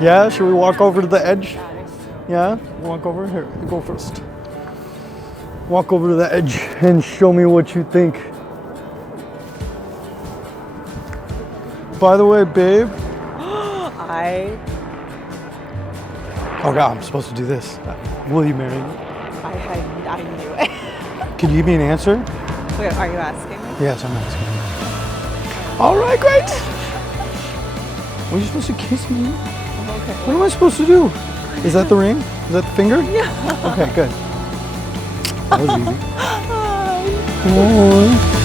Yeah, should we walk over to the edge? Yeah, walk over here. You go first. Walk over to the edge and show me what you think. By the way, babe. Oh God, I'm supposed to do this. Will you marry me? I knew it. Can you give me an answer? Wait, are you asking me? Yes, I'm asking. All right, great. Well, you're supposed to kiss me. Okay. What am I supposed to do? Is that the ring? Is that the finger? Yeah. Okay, good. That was easy. Hi. Come on.